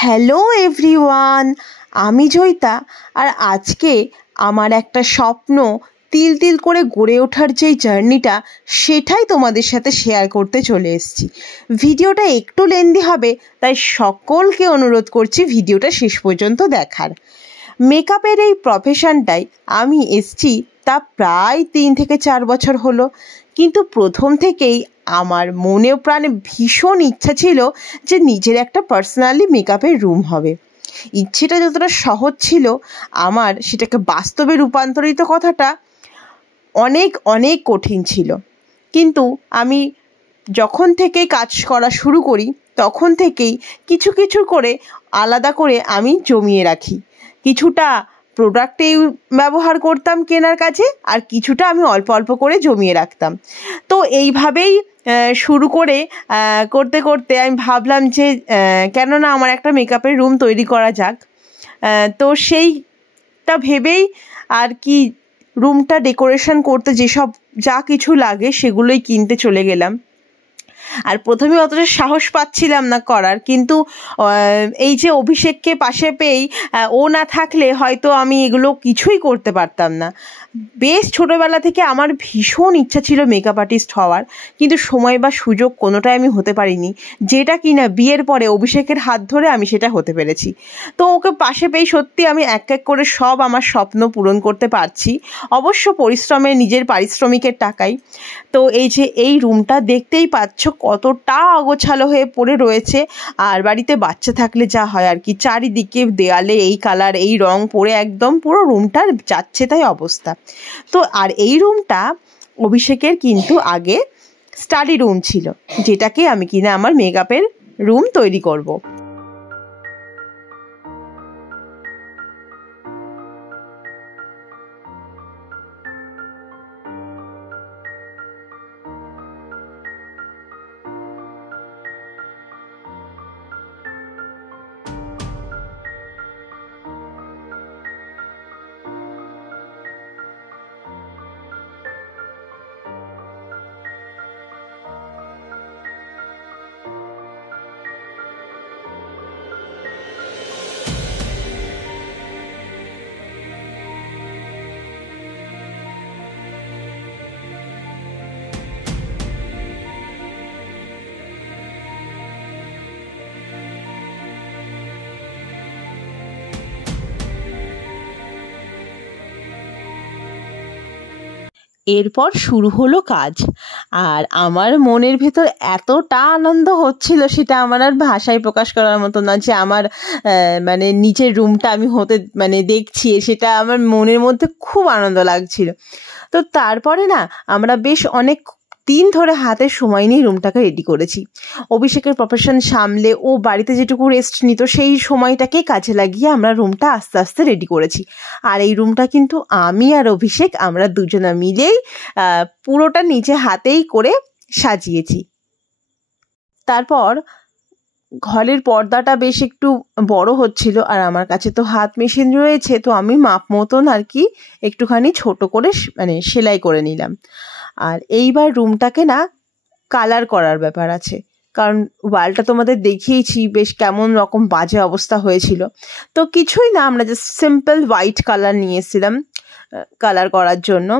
Hello everyone, আমি জয়িতা। আর আজকে আমার একটা স্বপ্ন তিল তিল করে গড়ে ওঠার যেই জার্নিটা, সেটাই তোমাদের সাথে শেয়ার করতে চলে এসেছি। ভিডিওটা একটু লেন্দি হবে, তাই সকলকে অনুরোধ করছি ভিডিওটা শেষ পর্যন্ত দেখার। মেকআপের এই প্রফেশনটাই আমি এসছি তা প্রায় 3 থেকে 4 বছর হলো, কিন্তু প্রথম থেকেই আমার মনে প্রাণে ভীষণ ইচ্ছা ছিল যে নিজের একটা পার্সোনালি মেকআপের রুম হবে। ইচ্ছেটা যতটা সহজ ছিল, আমার সেটাকে বাস্তবে রূপান্তরিত কথাটা অনেক অনেক কঠিন ছিল। কিন্তু আমি যখন থেকে কাজ করা শুরু করি তখন থেকেই কিছু কিছু করে আলাদা করে আমি জমিয়ে রাখি। কিছুটা প্রোডাক্টেই ব্যবহার করতাম কেনার কাজে, আর কিছুটা আমি অল্প অল্প করে জমিয়ে রাখতাম। তো এইভাবেই শুরু করে করতে করতে আমি ভাবলাম যে কেননা আমার একটা মেকআপের রুম তৈরি করা যাক। তো সেইটা ভেবেই আর কি রুমটা ডেকোরেশন করতে যেসব যা কিছু লাগে সেগুলোই কিনতে চলে গেলাম। আর প্রথমে অতটা সাহস পাচ্ছিলাম না করার, কিন্তু এই যে অভিষেককে পাশে পেয়েই ও না থাকলে হয়তো আমি এগুলো কিছুই করতে পারতাম না। বেশ ছোটোবেলা থেকে আমার ভীষণ ইচ্ছা ছিল মেকআপ আর্টিস্ট হওয়ার, কিন্তু সময় বা সুযোগ কোনোটাই আমি হতে পারিনি, যেটা কিনা বিয়ের পরে অভিষেকের হাত ধরে আমি সেটা হতে পেরেছি। তো ওকে পাশে পেয়ে সত্যি আমি এক এক করে সব আমার স্বপ্ন পূরণ করতে পারছি, অবশ্য পরিশ্রমে নিজের পারিশ্রমিকের টাকায়। তো এই যে এই রুমটা দেখতেই পাচ্ছ কতটা অগোছালো হয়ে পড়ে রয়েছে। আর বাড়িতে বাচ্চা থাকলে যা হয় আর কি, চারিদিকে দেয়ালে এই কালার এই রং পরে একদম পুরো রুমটার যাচ্ছে তাই অবস্থা। তো আর এই রুমটা অভিষেকের কিন্তু আগে স্টাডি রুম ছিল, যেটাকে আমি কিনা আমার মেকআপের রুম তৈরি করব। এরপর শুরু হলো কাজ, আর আমার মনের ভেতর এতটা আনন্দ হচ্ছিল সেটা আমার আর ভাষায় প্রকাশ করার মতো না, যে আমার মানে নিচের রুমটা আমি হতে দেখছি, সেটা আমার মনের মধ্যে খুব আনন্দ লাগছিল। তো তারপরে না আমরা বেশ অনেক দিন ধরে হাতে সময় নিয়ে রুমটাকে রেডি করেছি। অভিষেকের প্রফেশন সামলে ও বাড়িতে যেটুকু রেস্ট নিত সেই সময়টাকে কাজে লাগিয়ে আমরা রুমটা আস্তে আস্তে রেডি করেছি। আর এই রুমটা কিন্তু আমি আর অভিষেক আমরা দুজনা মিলেই পুরোটা নিজে হাতেই করে সাজিয়েছি। তারপর ঘরের পর্দাটা বেশ একটু বড় হচ্ছিল, আর আমার কাছে তো হাত মেশিন রয়েছে, তো আমি মাপ মতন আর কি একটুখানি ছোট করে সেলাই করে নিলাম। আর এইবার রুমটাকে না কালার করার ব্যাপার আছে, কারণ ওয়ালটা তোমাদের দেখিয়েছি বেশ কেমন রকম বাজে অবস্থা হয়েছিল। তো কিছুই না, আমরা জাস্ট সিম্পল হোয়াইট কালার নিয়ে এসেছিলাম কালার করার জন্য।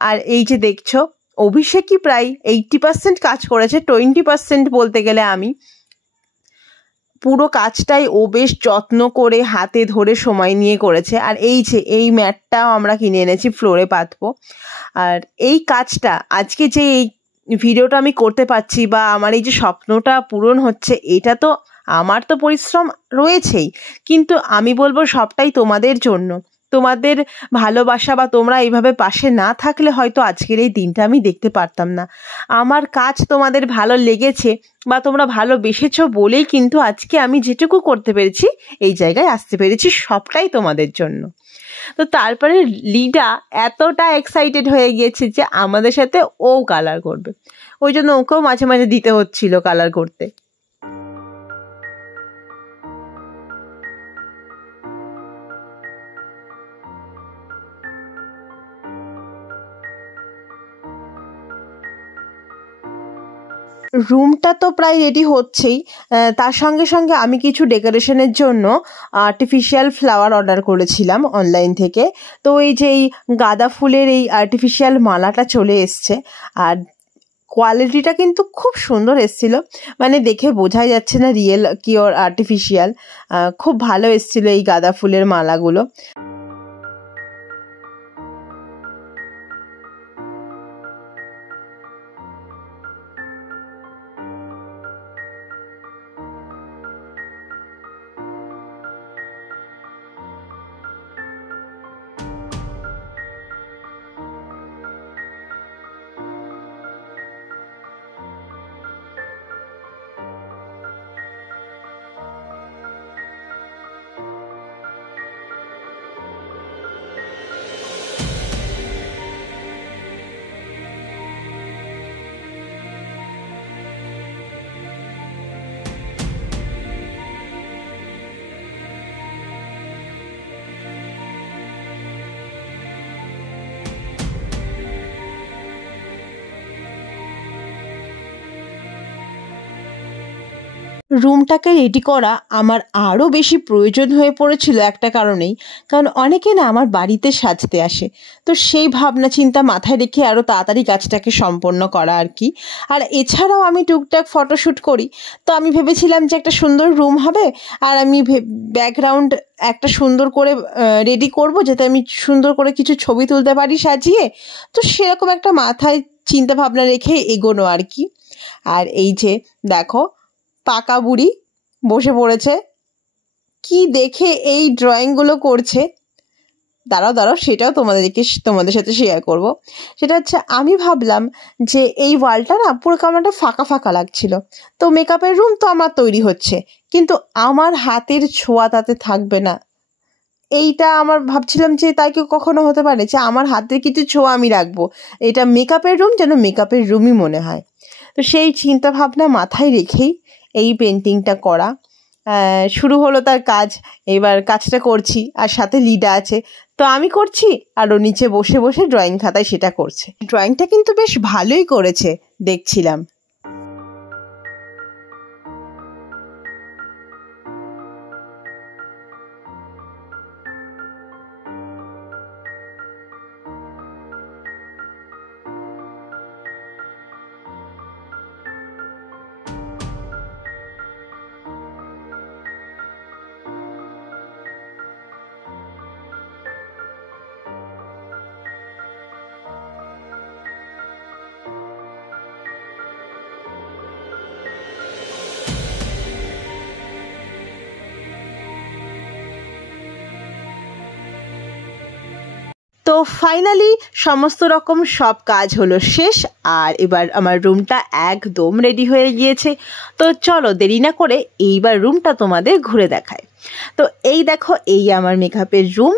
আর এই যে দেখছো, অভিষেকই প্রায় 80% কাজ করেছে, 20% বলতে গেলে আমি। পুরো কাজটাই ও বেশ যত্ন করে হাতে ধরে সময় নিয়ে করেছে। আর এই যে এই ম্যাটটাও আমরা কিনে এনেছি ফ্লোরে পাতবো। আর এই কাজটা আজকে যে এই ভিডিওটা আমি করতে পারছি বা আমার এই যে স্বপ্নটা পূরণ হচ্ছে, এটা তো আমার তো পরিশ্রম রয়েছেই, কিন্তু আমি বলবো সবটাই তোমাদের জন্য। তোমাদের ভালোবাসা বা তোমরা এইভাবে পাশে না থাকলে হয়তো আজকের এই দিনটা আমি দেখতে পারতাম না। আমার কাজ তোমাদের ভালো লেগেছে বা তোমরা ভালোবেসেছো বলেই কিন্তু আজকে আমি যেটুকু করতে পেরেছি, এই জায়গায় আসতে পেরেছি, সবটাই তোমাদের জন্য। তো তারপরে লিডা এতটা এক্সাইটেড হয়ে গিয়েছে যে আমাদের সাথে ও কালার করবে, ওই জন্য ওকেও মাঝে মাঝে দিতে হচ্ছিল কালার করতে। রুমটা তো প্রায় রেডি হচ্ছেই, তার সঙ্গে সঙ্গে আমি কিছু ডেকোরেশনের জন্য আর্টিফিশিয়াল ফ্লাওয়ার অর্ডার করেছিলাম অনলাইন থেকে। তো এই যে এই গাঁদা ফুলের এই আর্টিফিশিয়াল মালাটা চলে এসছে, আর কোয়ালিটিটা কিন্তু খুব সুন্দর এসেছিলো, মানে দেখে বোঝাই যাচ্ছে না রিয়েল কি ওর আর্টিফিশিয়াল। খুব ভালো এসেছিলো এই গাঁদা ফুলের মালাগুলো। রুমটাকে রেডি করা আমার আরও বেশি প্রয়োজন হয়ে পড়েছিল একটা কারণেই, কারণ অনেকে না আমার বাড়িতে সাজতে আসে, তো সেই ভাবনা চিন্তা মাথায় রেখে আরও তাড়াতাড়ি কাজটাকে সম্পন্ন করা আর কি। আর এছাড়াও আমি টুকটাক ফটোশ্যুট করি, তো আমি ভেবেছিলাম যে একটা সুন্দর রুম হবে, আর আমি ব্যাকগ্রাউন্ড একটা সুন্দর করে রেডি করব যাতে আমি সুন্দর করে কিছু ছবি তুলতে পারি সাজিয়ে। তো সেরকম একটা মাথায় চিন্তা ভাবনা রেখে এগোনো আর কি। আর এই যে দেখো পাকা বুড়ি বসে পড়েছে, কি দেখে এই ড্রয়িংগুলো করছে, দাঁড়াও সেটাও তোমাদের সাথে শেয়ার করব। সেটা হচ্ছে আমি ভাবলাম যে এই ওয়ালটা না পুরো কেমন একটা ফাঁকা ফাঁকা লাগছিল, তো মেকআপের রুম তো আমার তৈরি হচ্ছে, কিন্তু আমার হাতের ছোঁয়া তাতে থাকবে না। এইটা আমার ভাবছিলাম যে তাই কি কখনো হতে পারে যে আমার হাতের কিছু ছোঁয়া আমি রাখবো, এটা মেকআপের রুম যেন মেকআপের রুমই মনে হয়। তো সেই চিন্তা ভাবনা মাথায় রেখেই এই পেন্টিংটা করা শুরু হলো তার কাজ। এবার কাজটা করছি, আর সাথে লিডা আছে, তো আমি করছি আর ও নিচে বসে বসে ড্রয়িং খাতায় সেটা করছে। ড্রয়িংটা কিন্তু বেশ ভালোই করেছে দেখছিলাম। তো ফাইনালি সমস্ত রকম সব কাজ হলো শেষ, আর এবার আমার রুমটা একদম রেডি হয়ে গিয়েছে। তো চলো দেরি না করে এইবার রুমটা তোমাদের ঘুরে দেখায়। তো এই দেখো এই আমার মেকআপের রুম,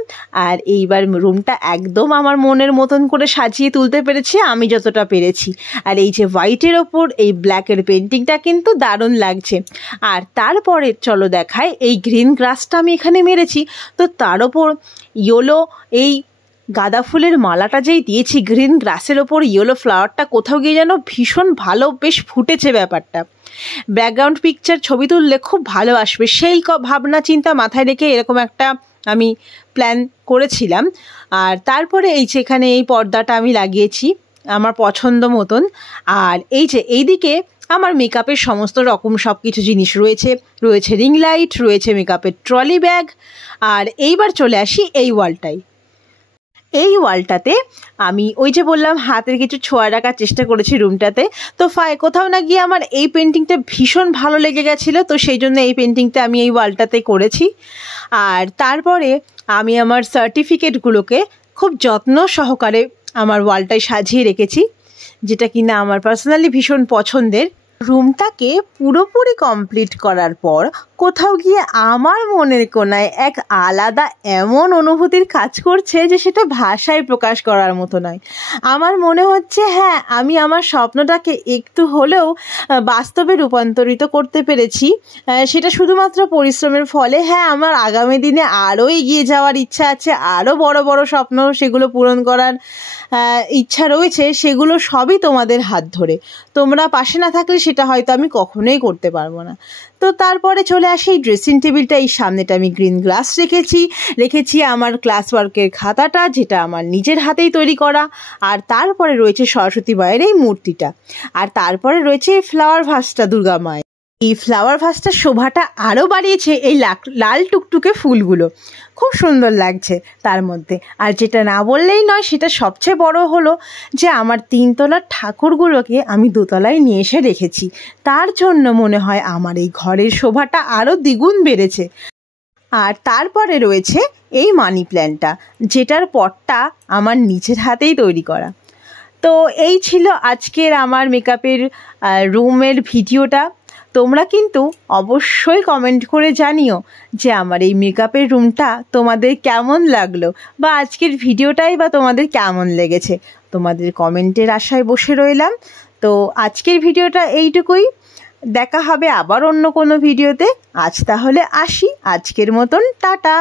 আর এইবার রুমটা একদম আমার মনের মতন করে সাজিয়ে তুলতে পেরেছি আমি যতটা পেরেছি। আর এই যে হোয়াইটের ওপর এই ব্ল্যাকের পেন্টিংটা কিন্তু দারুণ লাগছে। আর তারপরে চলো দেখায় এই গ্রিন গ্রাসটা আমি এখানে মেরেছি, তো তার ওপর ইয়েলো এই গাঁদা ফুলের মালাটা যেই দিয়েছি গ্রিন গ্রাসের ওপর ইয়েলো ফ্লাওয়ারটা কোথাও গিয়ে যেন ভীষণ ভালো বেশ ফুটেছে ব্যাপারটা। ব্যাকগ্রাউন্ড পিকচার ছবি তুললে খুব ভালো আসবে, সেই ভাবনা চিন্তা মাথায় রেখে এরকম একটা আমি প্ল্যান করেছিলাম। আর তারপরে এই যে এখানে এই পর্দাটা আমি লাগিয়েছি আমার পছন্দ মতন। আর এই যে এইদিকে আমার মেকআপের সমস্ত রকম সব কিছু জিনিস রয়েছে, রয়েছে রিং লাইট, রয়েছে মেকআপের ট্রলি ব্যাগ। আর এইবার চলে আসি এই ওয়ালটায়। এই ওয়ালটাতে আমি ওই যে বললাম হাতের কিছু ছোঁয়া রাখার চেষ্টা করেছি রুমটাতে, তো কোথাও না গিয়ে আমার এই পেন্টিংটা ভীষণ ভালো লেগে গেছিলো, তো সেই জন্য এই পেন্টিংটা আমি এই ওয়ালটাতে করেছি। আর তারপরে আমি আমার সার্টিফিকেটগুলোকে খুব যত্ন সহকারে আমার ওয়ালটায় সাজিয়ে রেখেছি, যেটা কিনা আমার পার্সোনালি ভীষণ পছন্দের। রুমটাকে পুরোপুরি কমপ্লিট করার পর কোথাও গিয়ে আমার মনের কোণায় এক আলাদা এমন অনুভূতির কাজ করছে যে সেটা ভাষায় প্রকাশ করার মতো নয়। আমার মনে হচ্ছে হ্যাঁ, আমি আমার স্বপ্নটাকে একটু হলেও বাস্তবে রূপান্তরিত করতে পেরেছি, সেটা শুধুমাত্র পরিশ্রমের ফলে। হ্যাঁ, আমার আগামী দিনে আরও এগিয়ে যাওয়ার ইচ্ছা আছে, আরও বড় বড় স্বপ্ন সেগুলো পূরণ করার ইচ্ছা রয়েছে, সেগুলো সবই তোমাদের হাত ধরে। তোমরা পাশে না থাকলে সেটা হয়তো আমি কখনোই করতে পারবো না। তো তারপরে চলে আসি এই ড্রেসিং টেবিলটা, এই সামনেটা আমি গ্রিন গ্লাস রেখেছি আমার ক্লাস ওয়ার্কের খাতাটা, যেটা আমার নিজের হাতেই তৈরি করা। আর তারপরে রয়েছে সরস্বতী মায়ের এই মূর্তিটা, আর তারপরে রয়েছে এই ফ্লাওয়ার ভাসটা দুর্গা মায়ের। এই ফ্লাওয়ার ভাসটার শোভাটা আরও বাড়িয়েছে এই লাল টুকটুকে ফুলগুলো, খুব সুন্দর লাগছে তার মধ্যে। আর যেটা না বললেই নয়, সেটা সবচেয়ে বড় হলো যে আমার 3 তলার ঠাকুরগুলোকে আমি 2 তলায় নিয়ে এসে রেখেছি। তার জন্য মনে হয় আমার এই ঘরের শোভাটা আরও দ্বিগুণ বেড়েছে। আর তারপরে রয়েছে এই মানি প্ল্যান্টটা, যেটার পটটা আমার নিজের হাতেই তৈরি করা। তো এই ছিল আজকের আমার মেকআপের রুমের ভিডিওটা। তোমরা কিন্তু অবশ্যই কমেন্ট করে জানিও যে আমার এই মেকআপের রুমটা তোমাদের কেমন লাগলো, বা আজকের ভিডিওটাই বা তোমাদের কেমন লেগেছে। তোমাদের কমেন্টের আশায় বসে রইলাম। তো আজকের ভিডিওটা এইটুকুই, দেখা হবে আবার অন্য কোনো ভিডিওতে। আজ তাহলে আসি, আজকের মতন টাটা।